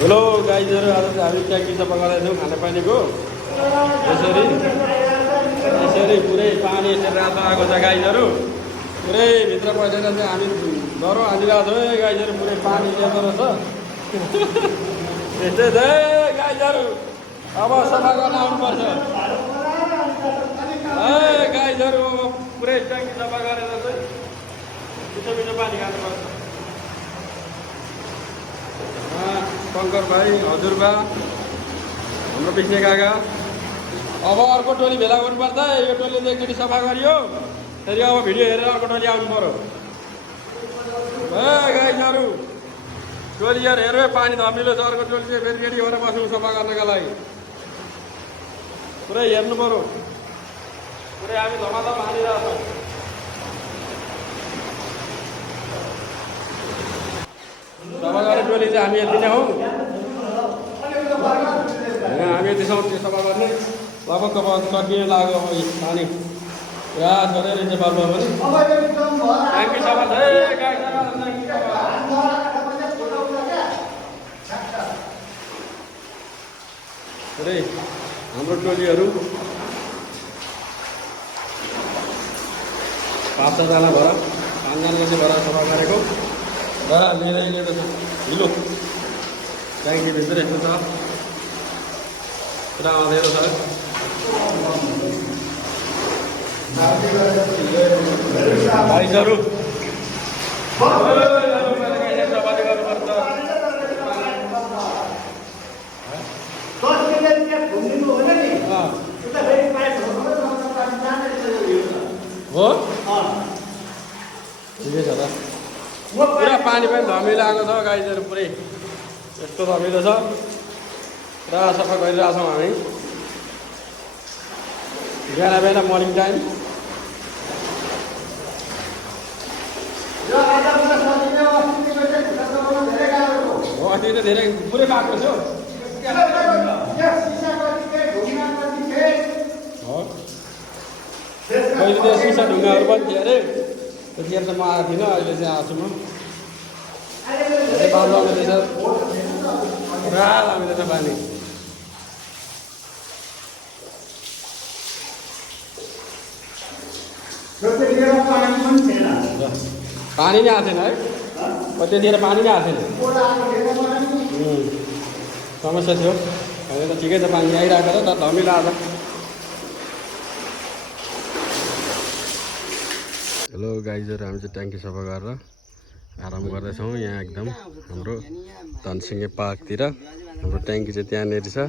Hello गाइजहरू, आज चाहिँ हामी ट्याङ्की सफा गर्दैछौँ खानेपानीको। यसरी पुरै पानी यसरी रातो आएको छ गाइजहरू। पुरै भित्र पसेर चाहिँ हामी डह्रो हालिरहेको छौँ। गाइजहरू पुरै पानी ल्याउँदो रहेछ। यस्तै छ गाइजहरू, अब सफा गर्न आउनुपर्छ। गाइजहरू अब पुरै ट्याङ्की सफा गरेर चाहिँ मिठो मिठो पानी खानुपर्छ। शङ्कर भाइ, हजुरबा, हाम्रो पिछे काका। अब अर्को टोली भेला गर्नुपर्छ। यो टोलीले एकचोटि सफा गरियो, फेरि अब भिडियो हेरेर अर्को टोली आउनु पऱ्यो। गाइजहरू, टोलीहरू हेरेर पानी धमिलो छ। अर्को टोली चाहिँ फेरि रेडी भएर बस्नु सफा गर्नका लागि। पुरै हेर्नु पऱ्यो। पुरै हामी धमाधम हालिरहेको छौँ। सफा गर्ने टोली चाहिँ हामी यति नै हौँ। हामी यतिसम्म त्यो सफा गर्ने लगभग सकिने लाग्यो। अब पानी पुरा छोडेर रहेछ बालुवा पनि। ट्याङ्की सफा छ। पुरै हाम्रो टोलीहरू 5-6जना भएर 5जना जति भएर सफा गरेको र लिँदै लिएको छ। हिलो ट्याङ्की भित्र यस्तो छ, पुरा अँधेरो छ। गाइजहरू सफाई गर्नुपर्छ। हो ठिकै छ त। पुरा पानी पनि धमिलो आएको छ गाइजहरू। पुरै यस्तो धमिलो छ। पुरा सफा गरिरहेको छौँ हामी बिहान मर्निङ टाइम। अस्ति त धेरै पुरै बाक्लो थियो। पहिले त्यो सिसा ढुङ्गाहरू पनि थियो अरे, त्यतिखेर चाहिँ म आएको थिइनँ। अहिले चाहिँ आएको छु म। बाल लगाउँदैछ, पुरा लगाउँदैछ पानी। पानी नै आएको थिएन है, त्यतिखेर पानी नै आएको थिएन। समस्या थियो। अहिले त ठिकै छ, पानी आइरहेको छ तर धमिलो आएको छ। हेलो गाइजहरू, हामी चाहिँ ट्याङ्की सफा गरेर आराम गर्दैछौँ। यहाँ एकदम हाम्रो धनसिंगे पार्कतिर हाम्रो ट्याङ्की चाहिँ त्यहाँनिर छ।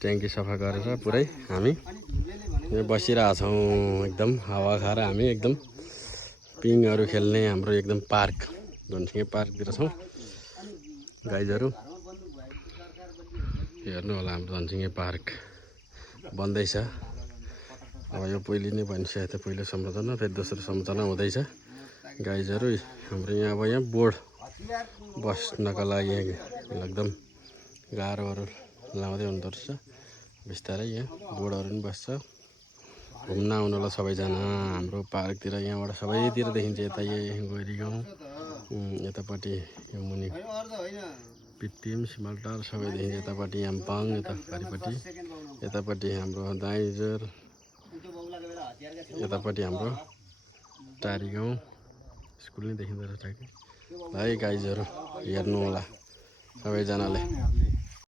ट्याङ्की सफा गरेर पुरै हामी यहाँ बसिरहेछौँ। एकदम हावा खाएर हामी एकदम पिङहरू खेल्ने हाम्रो एकदम पार्क धनसिंगे पार्कतिर छौँ। गाइजहरू हेर्नु होला, हाम्रो धनसिंगे पार्क बन्दैछ। अब यो पहिले नै भनिसकेको थियो, पहिलो संरचना फेरि दोस्रो संरचना हुँदैछ। गाइजहरू हाम्रो यहाँ अब यहाँ बोर्ड बस्नका लागि एकदम गाह्रोहरू लाउँदै हुँदो रहेछ। बिस्तारै यहाँ बोर्डहरू पनि बस्छ। घुम्न आउनु होला सबैजना हाम्रो पार्कतिर। यहाँबाट सबैतिर देखिन्छ। यता गोरी गाउँ, यतापट्टि यो मुनि पिट्टिम, सिमलटार सबै देखिन्छ। यतापट्टि याम्पाङ, यता घरिपट्टि, यतापट्टि हाम्रो दाइजर, यतापट्टि हाम्रो टारी गाउँ स्कुल नै देखिँदो रहेछ। है गाइजहरू हेर्नु होला सबैजनाले।